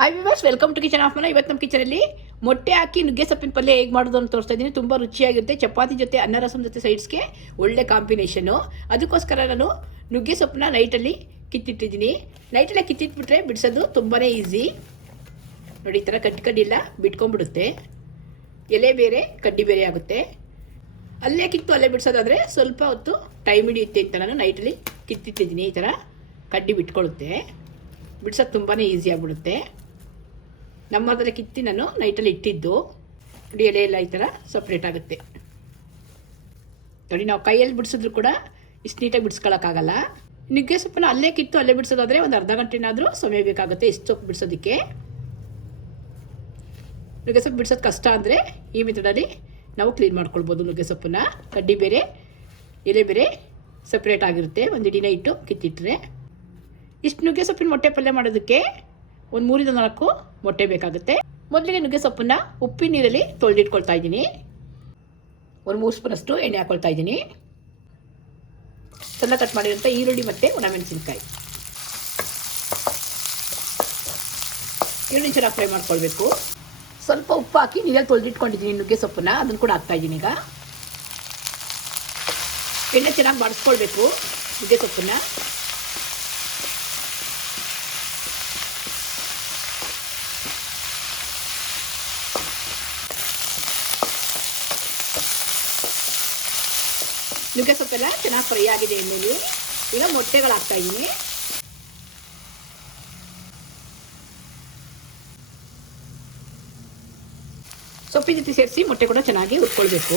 Hi viewers welcome to kitchen of Mana ಇವತ್ತು ನಮ್ಮ ಕಿಚನಲ್ಲಿ ಮೊಟ್ಟೆ ಹಾಕಿ ನುಗ್ಗೆ ಸೊಪ್ಪಿನ ಪಲ್ಯ ಹೇಗೆ ಮಾಡೋದು ಅಂತ ತೋರಿಸ್ತಾ ಇದ್ದೀನಿ ತುಂಬ ರುಚಿಯಾಗಿರುತ್ತೆ. ಚಪಾತಿ ಜೊತೆ, ಅನ್ನ ರಸಂ ಜೊತೆ ಸೈಡ್ಸ್ಗೆ ಒಳ್ಳೆ ಕಾಂಬಿನೇಷನು ಅದಕ್ಕೋಸ್ಕರ ನಾನು ನುಗ್ಗೆ ಸೊಪ್ಪನ್ನ ನೈಟಲ್ಲಿ ಕಿತ್ತಿಟ್ಟಿದ್ದೀನಿ. ನೈಟಲ್ಲೇ ಕಿತ್ತಿಟ್ಬಿಟ್ರೆ ಬಿಡಿಸೋದು ತುಂಬಾ ಈಸಿ ನೋಡಿ, ಈ ಥರ ಕಡ್ಡಿ ಕಡ್ಡಿಲ್ಲ ಬಿಟ್ಕೊಂಡ್ಬಿಡುತ್ತೆ. ಎಲೆ ಬೇರೆ, ಕಡ್ಡಿ ಬೇರೆ ಆಗುತ್ತೆ. ಅಲ್ಲೇ ಕಿತ್ತು, ಅಲ್ಲೇ ಬಿಡಿಸೋದಾದರೆ ಸ್ವಲ್ಪ ಹೊತ್ತು ಟೈಮ್ ಹಿಡಿಯುತ್ತೆ ಅಂತ ನಾನು ನೈಟಲ್ಲಿ ಕಿತ್ತಿಟ್ಟಿದ್ದೀನಿ. ಈ ಥರ ಕಡ್ಡಿ ಬಿಟ್ಕೊಳ್ಳುತ್ತೆ. ಬಿಡ್ಸೋದು ತುಂಬಾ ಈಸಿ ಆಗಿಬಿಡುತ್ತೆ. ನಮ್ಮ ಅದರ ಕಿತ್ತಿ ನಾನು ನೈಟಲ್ಲಿ ಇಟ್ಟಿದ್ದು. ನೋಡಿ ಎಲೆ ಎಲ್ಲ ಈ ಥರ ಸಪ್ರೇಟ್ ಆಗುತ್ತೆ. ನೋಡಿ ನಾವು ಕೈಯಲ್ಲಿ ಬಿಡಿಸಿದ್ರು ಕೂಡ ಇಷ್ಟು ನೀಟಾಗಿ ಬಿಡಿಸ್ಕೊಳಕ್ಕಾಗಲ್ಲ. ನುಗ್ಗೆ ಸೊಪ್ಪನ್ನು ಅಲ್ಲೇ ಕಿತ್ತು ಅಲ್ಲೇ ಬಿಡಿಸೋದಾದರೆ ಒಂದು ಅರ್ಧ ಗಂಟೆನಾದರೂ ಸಮಯ ಬೇಕಾಗುತ್ತೆ ಇಷ್ಟು ಸೊಪ್ಪು ಬಿಡಿಸೋದಕ್ಕೆ. ನುಗ್ಗೆ ಸೊಪ್ಪು ಬಿಡಿಸೋದು ಕಷ್ಟ ಅಂದರೆ ಈ ಮೆಥಡಲ್ಲಿ ನಾವು ಕ್ಲೀನ್ ಮಾಡ್ಕೊಳ್ಬೋದು ನುಗ್ಗೆ ಸೊಪ್ಪನ್ನು ಕಡ್ಡಿ ಬೇರೆ, ಎಲೆ ಬೇರೆ ಸಪ್ರೇಟ್ ಆಗಿರುತ್ತೆ. ಒಂದು ಇಡಿನ ಇಟ್ಟು ಕಿತ್ತಿಟ್ರೆ. ಇಷ್ಟು ನುಗ್ಗೆ ಸೊಪ್ಪಿನ ಮೊಟ್ಟೆ ಪಲ್ಯ ಮಾಡೋದಕ್ಕೆ ಒಂದು ಮೂರಿಂದ ನಾಲ್ಕು ಮೊಟ್ಟೆ ಬೇಕಾಗುತ್ತೆ. ಮೊದಲಿಗೆ ನುಗ್ಗೆ ಸೊಪ್ಪನ್ನ ಉಪ್ಪಿನ ನೀರಲ್ಲಿ ತೊಳೆದಿಟ್ಕೊಳ್ತಾ ಇದ್ದೀನಿ. ಒಂದು ಮೂರು ಸ್ಪೂನಷ್ಟು ಎಣ್ಣೆ ಹಾಕ್ಕೊಳ್ತಾ ಇದ್ದೀನಿ. ಸಣ್ಣ ಕಟ್ ಮಾಡಿರೋಂಥ ಈರುಳ್ಳಿ ಮತ್ತು ಒಣಮೆಣಸಿನ್ಕಾಯಿ ಈರುಳ್ಳಿ ಚೆನ್ನಾಗಿ ಫ್ರೈ ಮಾಡ್ಕೊಳ್ಬೇಕು. ಸ್ವಲ್ಪ ಉಪ್ಪು ಹಾಕಿ ನೀರಲ್ಲಿ ತೊಳೆದಿಟ್ಕೊಂಡಿದ್ದೀನಿ ನುಗ್ಗೆ ಸೊಪ್ಪನ್ನ. ಅದನ್ನು ಕೂಡ ಹಾಕ್ತಾ ಇದ್ದೀನಿ ಈಗ. ಎಣ್ಣೆ ಚೆನ್ನಾಗಿ ಬಾಡಿಸ್ಕೊಳ್ಬೇಕು ನುಗ್ಗೆ ಸೊಪ್ಪನ್ನ. ನುಗ್ಗೆ ಸೊಪ್ಪೆಲ್ಲ ಚೆನ್ನಾಗಿ ಫ್ರೈ ಆಗಿದೆ ಎಣ್ಣೆಲಿ. ಈಗ ಮೊಟ್ಟೆಗಳು ಹಾಕ್ತಾ ಇದ್ದೀನಿ ಸೊಪ್ಪಿನ ಜೊತೆ ಸೇರಿಸಿ ಮೊಟ್ಟೆ ಕೂಡ ಚೆನ್ನಾಗಿ ಉಟ್ಕೊಳ್ಬೇಕು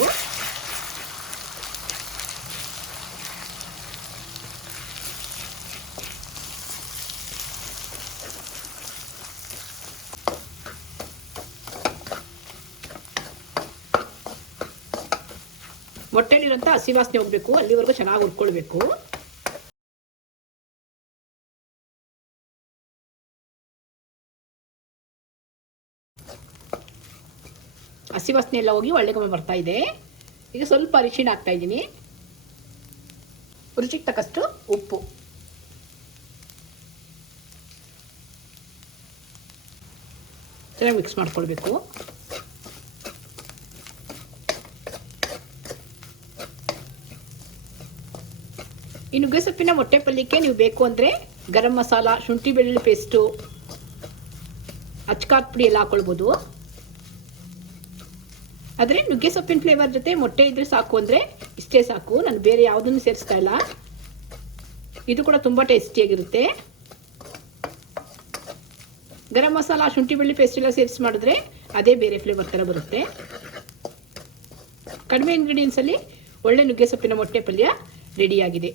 ಮೊಟ್ಟೆಲಿರೋಂಥ ಹಸಿ ವಾಸನೆ ಹೋಗಬೇಕು, ಅಲ್ಲಿವರೆಗೂ ಚೆನ್ನಾಗಿ ಹುರ್ಕೊಳ್ಬೇಕು. ಹಸಿ ವಾಸನೆ ಎಲ್ಲ ಹೋಗಿ ಒಳ್ಳೆಗೊಮ್ಮೆ ಬರ್ತಾ ಇದೆ. ಈಗ ಸ್ವಲ್ಪ ಅರಿಶಿಣ ಹಾಕ್ತಾ ಇದ್ದೀನಿ. ರುಚಿಗೆ ತಕ್ಕಷ್ಟು ಉಪ್ಪು. ಚೆನ್ನಾಗಿ ಮಿಕ್ಸ್ ಮಾಡ್ಕೊಳ್ಬೇಕು. ಈ ನುಗ್ಗೆ ಸೊಪ್ಪಿನ ಮೊಟ್ಟೆ ಪಲ್ಯಕ್ಕೆ ನೀವು ಬೇಕು ಅಂದರೆ ಗರಂ ಮಸಾಲ, ಶುಂಠಿ ಬೆಳ್ಳುಳ್ಳಿ ಪೇಸ್ಟು, ಅಚ್ಕಾತ್ ಪುಡಿ ಎಲ್ಲ ಹಾಕೊಳ್ಬೋದು. ಆದರೆ ನುಗ್ಗೆ ಸೊಪ್ಪಿನ ಫ್ಲೇವರ್ ಜೊತೆ ಮೊಟ್ಟೆ ಇದ್ರೆ ಸಾಕು ಅಂದರೆ ಇಷ್ಟೇ ಸಾಕು. ನಾನು ಬೇರೆ ಯಾವುದನ್ನು ಸೇರಿಸ್ತಾ ಇಲ್ಲ. ಇದು ಕೂಡ ತುಂಬ ಟೇಸ್ಟಿಯಾಗಿರುತ್ತೆ ಗರಂ ಮಸಾಲ, ಶುಂಠಿ ಬೆಳ್ಳಿ ಪೇಸ್ಟ್ ಎಲ್ಲ ಸೇರಿಸಿ ಮಾಡಿದ್ರೆ ಅದೇ ಬೇರೆ ಫ್ಲೇವರ್ ಥರ ಬರುತ್ತೆ. ಕಡಿಮೆ ಇಂಗ್ರೀಡಿಯೆಂಟ್ಸಲ್ಲಿ ಒಳ್ಳೆ ನುಗ್ಗೆ ಸೊಪ್ಪಿನ ಮೊಟ್ಟೆ ಪಲ್ಯ ರೆಡಿಯಾಗಿದೆ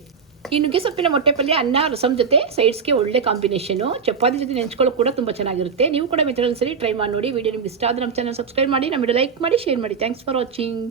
ಈ ನುಗ್ಗೆಸೊಪ್ಪಿನ ಮೊಟ್ಟೆ ಪಲ್ಯ, ಅನ್ನ, ರಸಂ ಜೊತೆ ಸೈಡ್ಸ್ಗೆ ಒಳ್ಳೆ ಕಾಂಬಿನೇಷನು. ಚಪಾತಿ ಜೊತೆ ನೆಂಚ್ಕೊಳ್ಳೋಕೆ ಕೂಡ ತುಂಬ ಚೆನ್ನಾಗಿರುತ್ತೆ. ನೀವು ಕೂಡ ಮೆಥಡ್ ಸರಿ ಟ್ರೈ ಮಾಡಿ ನೋಡಿ. ವಿಡಿಯೋ ನಿಮ್ಗೆ ಇಷ್ಟ ಆದರೆ ನಮ್ಮ ಚಾನಲ್ ಸಬ್ಸ್ಕ್ರೈಬ್ ಮಾಡಿ. ನಮ್ಮ ಲೈಕ್ ಮಾಡಿ ಶೇರ್ ಮಾಡಿ. Thanks for watching